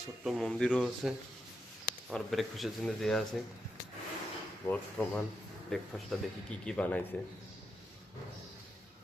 ছোট্ট মন্দিরও আছে। আমার ব্রেকফাস্টের জন্য দেওয়া আছে বর্তমান। ব্রেকফাস্টটা দেখি কি কি বানাইছে।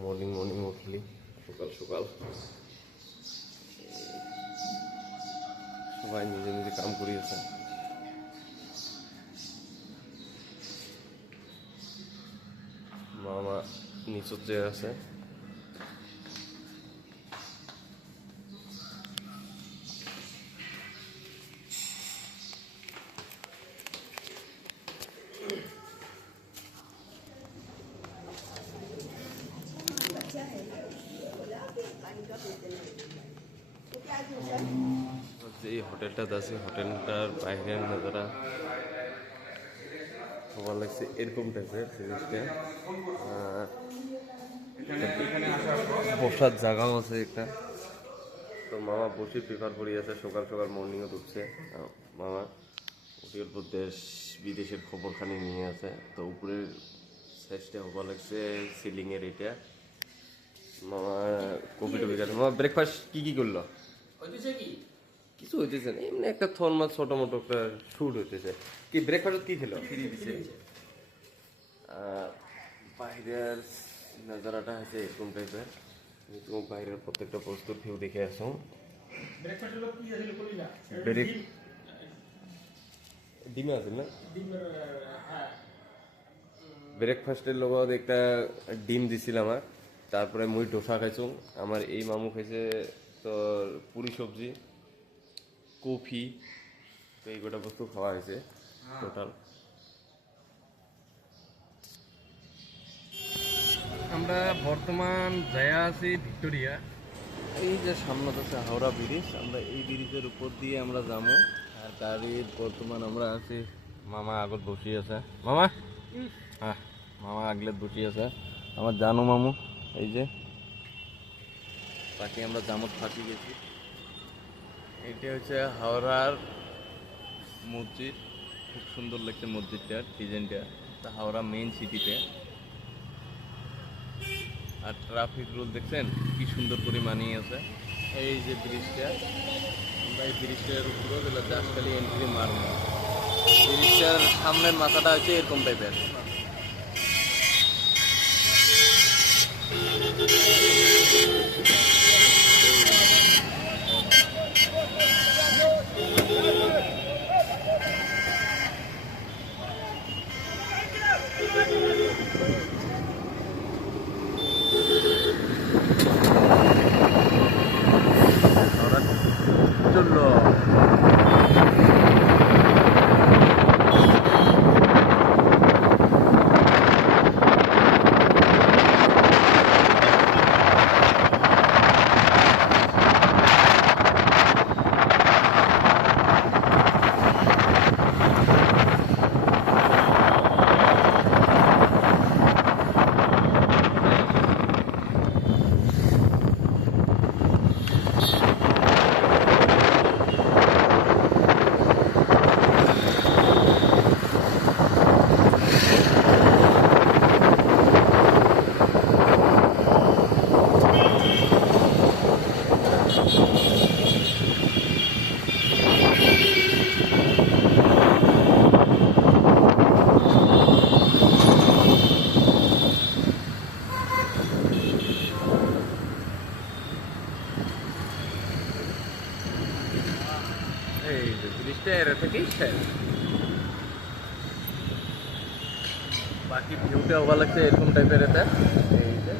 মর্নিং মর্নিং উঠলি সকাল সকাল সবাই নিজে নিজে কাম করিয়েছে। মামা নিচত যে আছে এই হোটেলটাতে আছে। হোটেলটার বাইরের নজারা ভালো লাগছে, এরকম টাইপের জিনিসটা। বসার জায়গাও আছে একটা। তো মামা বসে প্রিফার করি আছে সকাল সকাল মর্নিংয়ে উঠছে। মামা উঠির পর দেশ বিদেশের খবরখানি নিয়ে আছে। তো উপরের সাইজটা ভালো লাগছে, সিলিংয়ের এটা। মামা কপি টপি খাচ্ছে। মামা ব্রেকফাস্ট কি করলো? কিছু হইতেছে না, এমনি একটা থর্মাল ছোট মোটো একটা শুট হইতেছে। কি ব্রেকফাস্ট কি খেলো? বাইরের নজারাটা আছে এরকম টাইপের। তুমি বাইরের প্রত্যেকটা বস্তুর ভিউ দেখে আসো। ডিমে আছে না? ব্রেকফাস্টের লগত একটা ডিম দিছিল আমার। তারপরে মুই ডোসা খাইছো। আমার এই মামু খাইছে তোর পুরি সবজি, কফি। তো এই গোটা বস্তু খাওয়া হয়েছে টোটাল। আমরা বর্তমান যায়া আছি ভিক্টোরিয়া। এই যে সামনে আছে হাওড়া ব্রিজ, আমরা এই ব্রিজের উপর দিয়ে আমরা যাবো। আর গাড়ির বর্তমান আমরা আছি, মামা আগত বসি আছে। মামা হ্যাঁ, মামা আগলে বসি আছে আমার জানো মামু। এই যে বাকি আমরা জামত ফাঁসি গেছি। এটা হচ্ছে হাওড়ার মসজিদ, খুব সুন্দর লাগছে মসজিদটার ডিজাইনটা। হাওড়া মেইন সিটিতে। আর ট্রাফিক রুল দেখছেন কি সুন্দর করে মানিয়ে আছে। এই যে ব্রিজটা, আমরা এই ব্রিজটার উপরে গেলে জাস্ট খালি এন্ট্রি মারবো। ব্রিজটার সামনের মাথাটা হচ্ছে এরকম টাইপের। চললো এই যে ব্রিজটা এর থেকেই শেষ। বাকি ভিউটা ভালো লাগছে এরকম টাইপের। এটা এই যে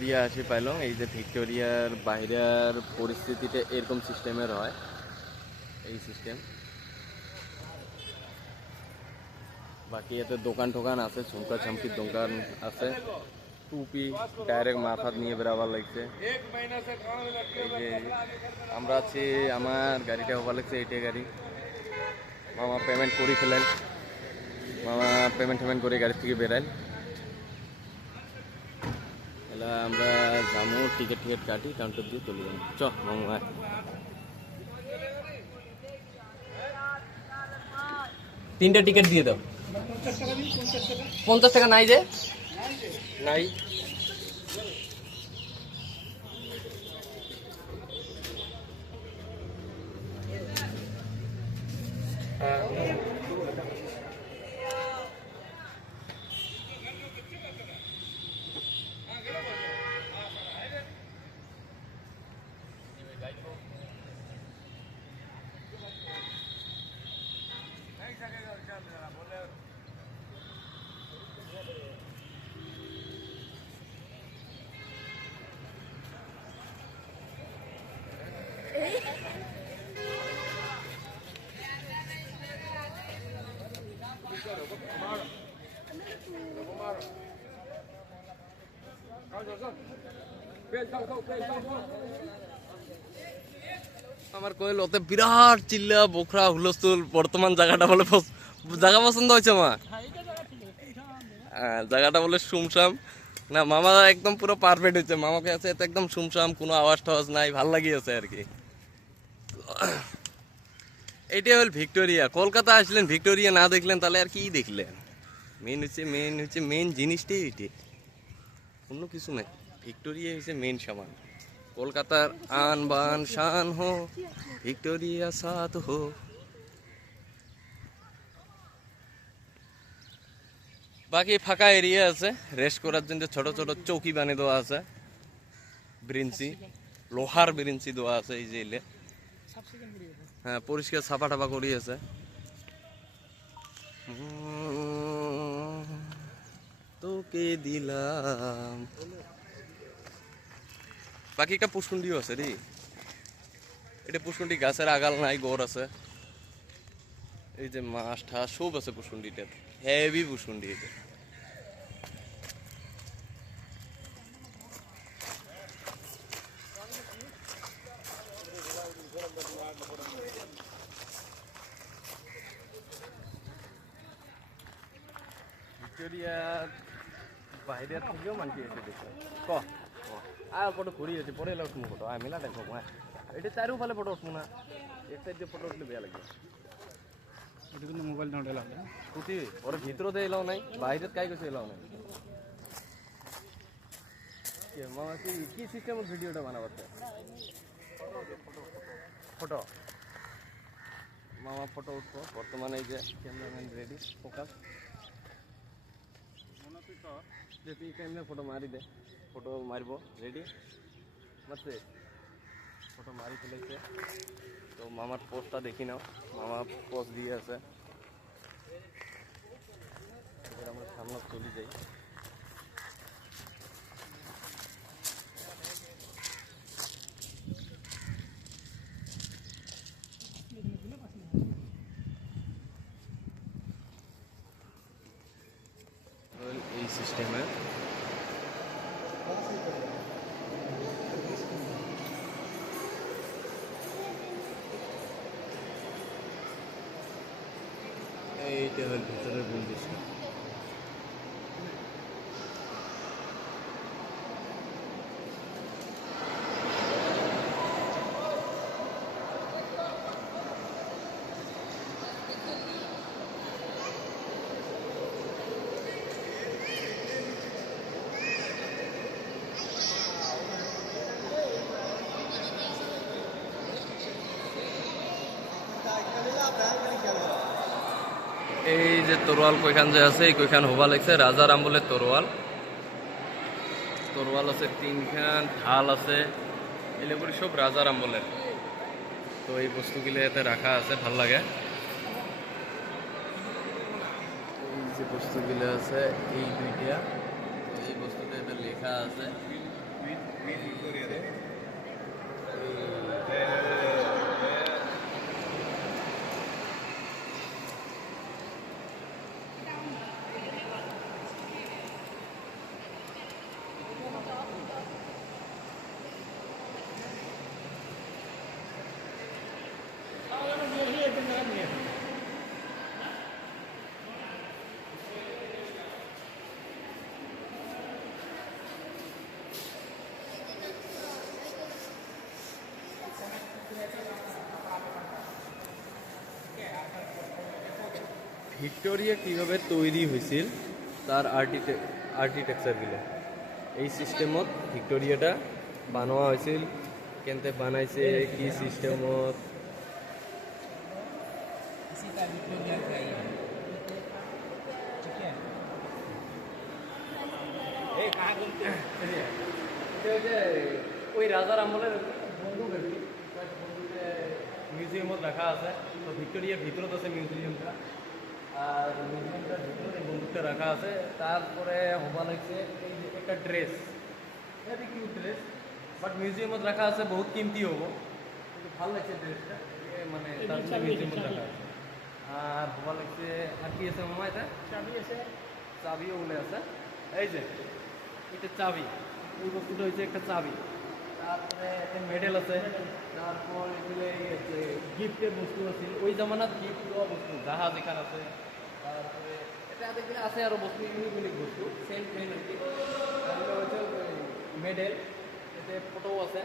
ভিক্টোরিয়া আসি পাইলাম। এই যে ভিক্টোরিয়ার বাইরের পরিস্থিতিটা এরকম সিস্টেমের হয়, এই সিস্টেম। বাকি এতে দোকান টোকান আছে, ঝুমকা ঝামকির দোকান আছে, টুপি ডাইরেক্ট মাথাত নিয়ে বেরাবার লাগছে। এই যে আমরা আছি, আমার গাড়িটা হবার লাগছে, এইটাই গাড়ি। মামা পেমেন্ট করে ফেলেন, মামা পেমেন্ট করে গাড়ি থেকে বেরাইন। এলা আমরা যাবো, টিকিট কাটি, কাউন্টার দিয়ে চলে যাবো। চ মামা, তিনটা টিকিট দিয়ে দাও। 50 টাকা নাই যে, নাই। আমার কইল ওতে বিরাট চিল্লা বোখরা হুলস্থুল। বর্তমান জায়গাটা বলে জায়গা পছন্দ হয়েছে মা? জায়গাটা বলে শুমশাম না, মামা একদম পুরো পারফেক্ট হয়েছে। মামাকে আছে এতে একদম শুমশাম, কোনো আওয়াজ টাওয়াজ নাই, ভাল লাগিয়েছে আর কি। এইটাই হল ভিক্টোরিয়া। কলকাতা আসলেন, ভিক্টোরিয়া না দেখলেন তাহলে আর কি দেখলেন? মেন জিনিসটাই এটি, অন্য কিছু নাই। ভিক্টোরিয়া হচ্ছে মেন সামান। কলকাতার আন বান শান হো, ভিক্টোরিয়া সাথ হো। বাকি ফাঁকা এরিয়া আছে, রেস্ট করার জন্য ছোট ছোট চৌকি বানিয়ে দেওয়া আছে, ব্রিঞ্চি, লোহার ব্রিঞ্চি দেওয়া আছে। এই যে হ্যাঁ, পরিষ্কার ছাপা টাপা করিয়েছে। তোকে দিলাম। বাকি একটা পুষ্কুন্ডিও আছে রে, এটা পুষ্কুন্ডি গাছের আগাল নাই, গোড় আছে। এই যে মাছ ঠাস সব আছে পুষ্কুন্ডিটা, হেভি পুষ্কুন্ডি এটা। ভিক্টোরিয়ার বাইরে থেকেও মানছি এসে দেখো ক আর ফটো ঘুরি আছে, পরে এলাম তুমি ফটো মেলা দেখো। হ্যাঁ, এটা চারিপালে ফটো উঠবো না, এক সাইড দিয়ে ফটো উঠলে বেয়া লাগবে। এটা কিন্তু মোবাইল না উঠে লাগবে কুটি, ওর ভিতরতে এলাও নাই, বাইরে কাই কিছু এলাও নাই। মামা কি সিস্টেমের ভিডিওটা বানাবাতে? ফটো মামা ফটো উঠবো বর্তমানে। এই যে ক্যামেরাম্যান রেডি, ফোকাস। যে তুই ক্যামেরা ফটো মারি দে, ফটো মারবো, রেডি মারছে, ফটো মারি ফেলেছে। তো মামার পোস্টটা দেখি নাও, মামা পোস্ট দিয়ে আছে। এবার আমরা সামনে চলে যাই। এই সিস্টেমে এইটা হল ভিতরের বন্দিশটা। এই যে তরোয়াল কইখান যে আছে, এই কইখান হবা লাগছে রাজার আমলের তরোয়াল। তরোয়াল আছে তিনখান, ঢাল আছে, এগুলো সব রাজার আমলের। তো এই বস্তুগুলো এতে রাখা আছে, ভাল লাগে। এই যে বস্তুগুলো আছে এই দুইটা, এই বস্তুটা এতে লেখা আছে ভিক্টোরিয়া কীভাবে তৈরি হয়েছিল তার আর্কিটেকচারগুলো এই সিস্টেমত ভিক্টোরিয়াটা বানোয়া হয়েছিল কেনতে বানাইছে কি সিস্টেমত ওই রাজার আমলের বন্দুক আর কি মিউজিয়ামত রাখা আছে তো ভিক্টোরিয়ার ভিতরত আছে মিউজিয়ামটা আর মিউজিয়ামটার ভিতরে এই বন্দুকটা রাখা আছে তারপরে হবা লাগছে এই যে একটা dress very cute dress but মিউজিয়ামত রাখা আছে বহুত কিমতি হবো কিন্তু ভালো লাগছে ড্রেসটা মানে তার জন্য মিউজিয়ামত রাখা আছে আর হবা লাগছে আর কি আছে মামা এটা চাবি আছে চাবিও বলে আছে এই যে এটা চাবি ওই বস্তুটা হচ্ছে একটা চাবি তারপরে একটা মেডেল আছে তারপর এগুলো গিফটের বস্তু আছে ওই জামানার গিফট দেওয়া বস্তু জাহাজ এখানে আছে তারপরে এটা দেখলে আছে আরও বস্তু ইউনিক বস্তু সেম ট্রেন আর কি তারপরে হচ্ছে মেডেল এতে ফটোও আছে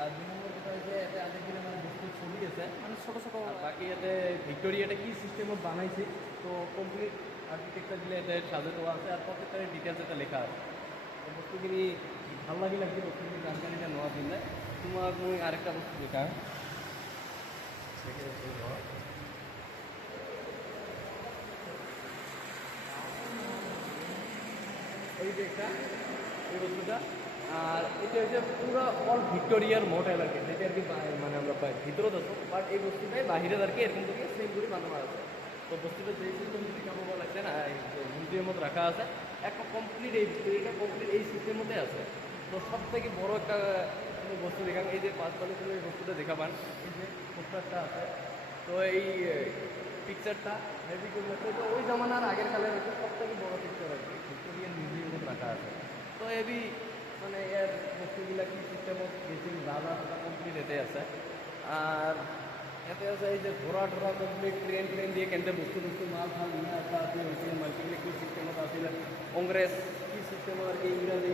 আর 2 নম্বর যেটা হচ্ছে এতে দেখলে মানে বস্তুর ছবি আছে মানে ছোটো ছোটো বাকি এতে ভিক্টোরিয়াটা কী সিস্টেমত বানাইছে তো কমপ্লিট আর্কিটেকচার দিলে এতে সাজে দেওয়া আছে আর প্রত্যেকটার ডিটেলস এটা লেখা আছে বস্তুখিনি ভাল লাগি লাগছে বস্তুখিনি জানকারিটা নেওয়া দিলে তোমাক মই আরেকটা বস্তু দেখা এই যে একটা এই বস্তুটা আর এটা হচ্ছে পুরো অল ভিক্টোরিয়ার মডেল আর কি যেটা আর কি মানে আমরা ভিতরত আছো বাট এই বস্তুটাই বাহিরে আর কি এরকম থেকে সেম করে বানানো আছে তো বস্তুটা যে সিস্টেম কেমন লাগছে না মিউজিয়ামত রাখা আছে একটা কমপ্লিট এই ভিক্টোরিয়াটা কমপ্লিট এই সিস্টেমের মধ্যে আছে তো সব থেকে বড় একটা বস্তু দেখান এই যে পাঁচপালে তুমি এই বস্তুটা দেখাবান এই যে পোস্টারটা আছে তো এই পিকচারটা হেভি করে লাগছে তো ওই জামানার আগের কালের হচ্ছে সব থেকে বড় পিকচার আর কি ভিক্টোরিয়ান মিউজিয়ামত রাখা আছে তো হেভি মানে এর বস্তুগুলা কি সিস্টেমত গেছিল দাদা দাদা কমপ্লিট এতে আছে আর এতে আছে এই যে ঘোরা টোরা কমপ্লিট ট্রেন দিয়ে কেন্দ্রে বস্তু মাল ফাল নিয়ে আসা আছে হয়েছিল মাল্টিপ্লে কি সিস্টেমত আসছিল কংগ্রেস কি সিস্টেম আর কি ইংরাজি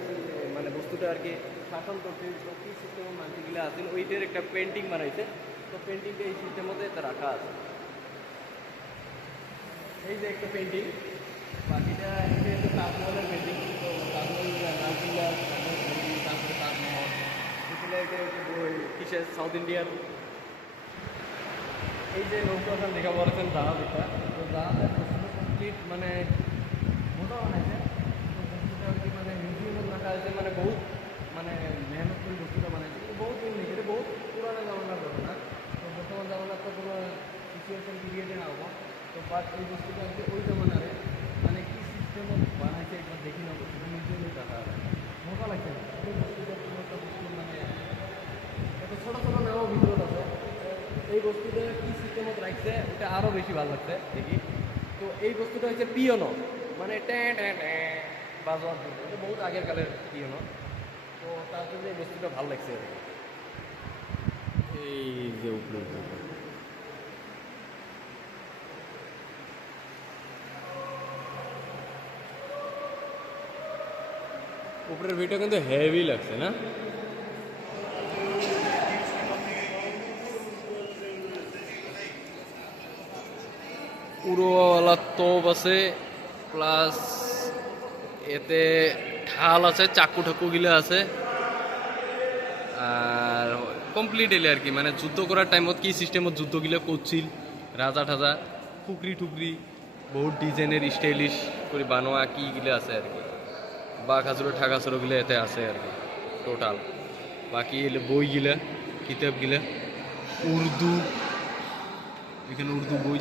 মানে বস্তুটা আর কি শাসন করতে কি সিস্টেমের মাল্টিগুলো আসছিল ওইটার একটা পেন্টিং বানাইছে তো পেন্টিংটা এই সিস্টেমতে এটা রাখা আছে এই যে একটা পেন্টিং বাকিটা এটা হচ্ছে তাজমহলের পেন্টিং তো তাজমহল লালকিল্লা তারপরে তাজমহল এগুলো কিসের সাউথ ইন্ডিয়ার এই যে নৌকাখান দেখা পড়েছেন জাহাজটা তো জাহাজের বস্তুটা কমপ্লিট মানে মোটা বানাইছে তো বস্তুটা আর কি মানে মিউজিয়ামত রাখা আছে মানে বহুত মানে মেহনত করে বস্তুটা বানাইছে কিন্তু বহুত ইউনিক এটা বহুত পুরানো জামানার ঘটনা তো বর্তমান জামানার তো কোনো সিচুয়েশন পিরিয়ডে না হবো তো বাট এই বস্তুটা আর কি ওই জামানারে মানে কি সিস্টেমত বানাইছে একবার দেখি না বস্তুটা মিউজিয়ামে রাখা আছে মোটা লাগছে না এই বস্তুটা কোনো একটা বস্তু মানে একটা ছোটো ছোটো নামও ভিতরত আছে এই বস্তুটা কি সিস্টেমত রাখছে এটা আরও বেশি ভালো লাগছে দেখি তো এই বস্তুটা হচ্ছে পিওনো মানে বাজোয়ার এটা বহুত আগের কালের পিওনো তো তার জন্য এই বস্তুটা ভালো লাগছে এই যে উপরে উপরের ভিডিও কিন্তু হেভি লাগছে না পুরোওয়ালা তোপ আছে প্লাস এতে ঢাল আছে চাকু ঠাকুগুলো আছে আর কমপ্লিট এলে আর কি মানে যুদ্ধ করার টাইমত কি সিস্টেমত যুদ্ধগুলো করছিল রাজা ঠাজা টুকরি টুকরি বহুত ডিজাইনের স্টাইলিশ করে বানোয়া কিগুলো আছে আর কি বাঘ হাজুরো ঠাকাচুরোগুলো এতে আছে আর কি টোটাল বাকি এলে বইগুলা কিতাবগুলা উর্দু এখানে উর্দু বই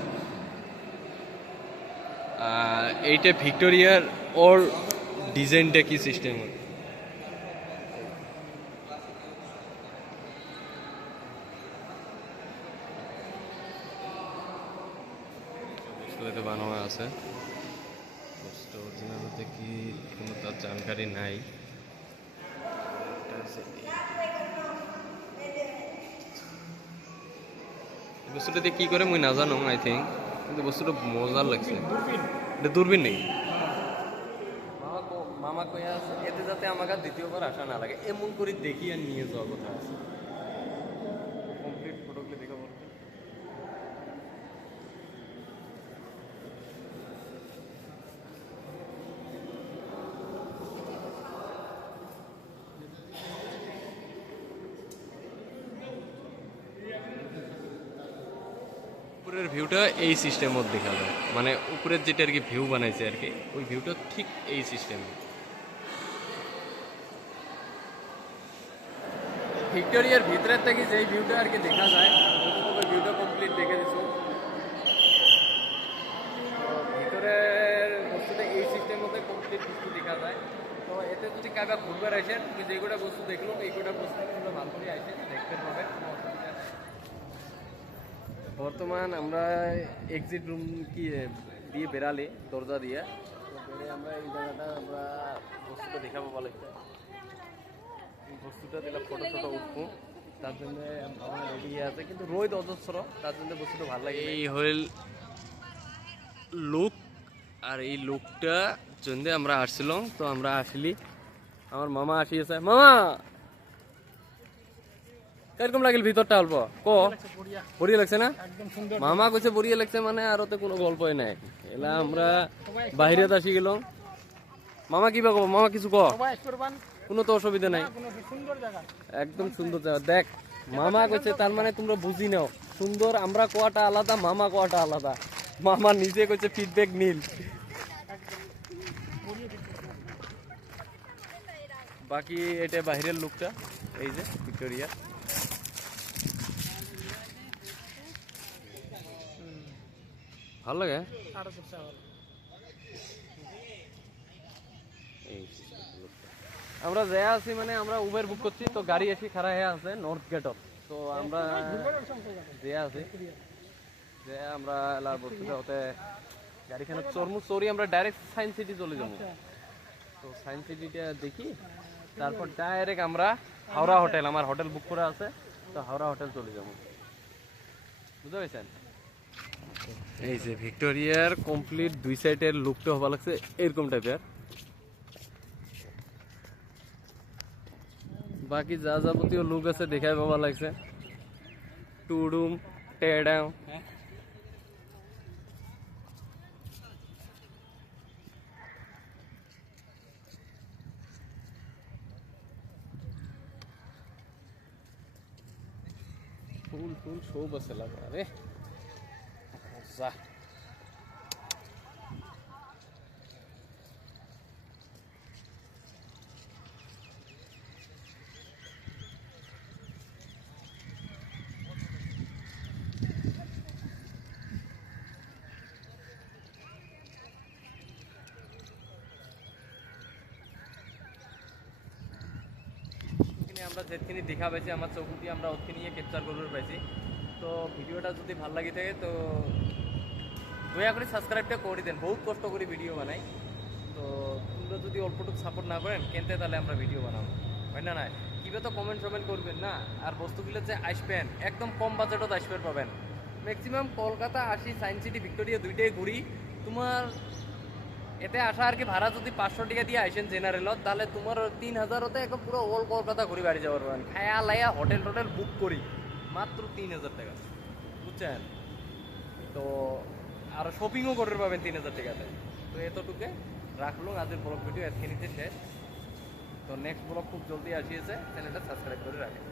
এইটা ভিক্টোরিয়ার ওর ডিজাইনটা কি সিস্টেম ডিসপ্লেতে বানানো আছে। বস্তুটা অরিজিনাল হতে কি কোনো তার জানকারি নাই। এটা হচ্ছে এই বস্তুটা দিয়ে কি করে মুই না জানো আই থিঙ্ক, কিন্তু বস্তুটা মজার লাগছে। এটা দূরবীন নাকি? মামা কইয়া আছে এতে যাতে আমাকে দ্বিতীয়বার আসা না লাগে এমন করে দেখি আর নিয়ে যাওয়ার কথা আছে। কমপ্লিট ফটোগুলো দেখা বলতে উপরের ভিউটা এই সিস্টেমত দেখা যায়, মানে উপরের যেটা আর কি ভিউ বানাইছে আর কি ওই ভিউটা ঠিক এই সিস্টেমে। ভিক্টোরিয়ার ভিতরের থেকে যেই ভিউটা আর কি দেখা যায় ওই ভিউটা কমপ্লিট দেখে দিছো। ভিতরের বস্তুটা এই সিস্টেম মধ্যে কমপ্লিট বস্তু দেখা যায়। তো এতে যদি কাকা ঘুরবার আসেন তুমি যে কটা বস্তু দেখলো এই কটা বস্তু ভালো করে আসেন দেখতে পাবেন। বর্তমান আমরা এক্সিট রুম কি দিয়ে বেরালে দরজা দিয়ে তো বেরে আমরা এই জায়গাটা আমরা বস্তুটা দেখাবো ভালো একটা। এই বস্তুটা দিলে ফটো ফটো উঠবো, তার জন্য আমার রেডি আছে কিন্তু রোদ অজস্র, তার জন্য বস্তুটা ভালো লাগে। এই হইল লুক, আর এই লুকটা জন্য আমরা আসছিলাম। তো আমরা আসলি আমার মামা আসিয়েছে। মামা কিরকম লাগিল ভিতরটা অল্প ক? বড়িয়া লাগছে না? মামা কইছে বড়িয়া লাগছে, মানে আর ওতে কোনো গল্পই নাই। এলা আমরা বাইরে আসি গেলাম। মামা কি বা কব? মামা কিছু ক? কোনো তো অসুবিধা নাই, একদম সুন্দর জায়গা। দেখ মামা কইছে তার মানে তোমরা বুঝি নাও সুন্দর, আমরা কোয়াটা আলাদা, মামা কোয়াটা আলাদা। মামা নিজে কইছে ফিডব্যাক নীল। বাকি এটা বাইরের লুকটা এই যে ভিক্টোরিয়া। ভালো লাগে আমরা যে আছি, মানে আমরা উবের বুক করছি তো গাড়ি এসে খাড়া হয়ে আছে নর্থ গেটত। তো আমরা যে আছি যে আমরা এলার বস্তুটা হতে গাড়িখানে চরমু চড়ি আমরা ডাইরেক্ট সায়েন্স সিটি চলে যাবো। তো সায়েন্স সিটিটা দেখি তারপর ডাইরেক্ট আমরা হাওড়া হোটেল, আমার হোটেল বুক করা আছে, তো হাওড়া হোটেল চলে যাবো। বুঝতে পেরেছেন? এই যে ভিক্টোরিয়ার কমপ্লিট দুই সাইডের লুকটা হওয়া লাগছে এরকম টাইপের। বাকি যা যাবতীয় লুক আছে দেখাই পাওয়া লাগছে। টুডুম টেডাম ফুল ফুল সব আছে লাগা রে যা। আমরা যেখানে দেখা পাইছি আমার চোখ দিয়ে আমরা ওখানে নিয়ে ক্যাপচার করতে পাইছি। তো ভিডিওটা যদি ভালো লাগে থাকে তো দয়া করে সাবস্ক্রাইবটা করে দেন, বহুত কষ্ট করে ভিডিও বানাই। তো তোমরা যদি অল্পটুকু সাপোর্ট না করেন কেনতে তাহলে আমরা ভিডিও বানাবো হয় না? নয় কিভাবে তো কমেন্ট করবেন না। আর বস্তুগুলো যে আসবেন একদম কম বাজেটত আসবেন পাবেন। ম্যাক্সিমাম কলকাতা আসি, সায়েন্স সিটি ভিক্টোরিয়া দুইটাই ঘুরি। তোমার এতে আসা আর কি ভাড়া যদি 500 টাকা দিয়ে আসেন জেনারেলত তাহলে তোমার 3000 হতে একদম পুরো অল কলকাতা ঘুরে বাড়ি যাওয়ার পারেন। খায়া লাইয়া হোটেল টোটেল বুক করি মাত্র 3000 টাকা, বুঝছেন? তো আর শপিংও করতে পাবেন 3000 টাকাতে। তো এতটুকু রাখলো আজকের ব্লগ ভিডিও এতখানিতে শেষ। তো নেক্সট ব্লগ খুব জলদি আসিয়েছে, চ্যানেলটা সাবস্ক্রাইব করে রাখেন।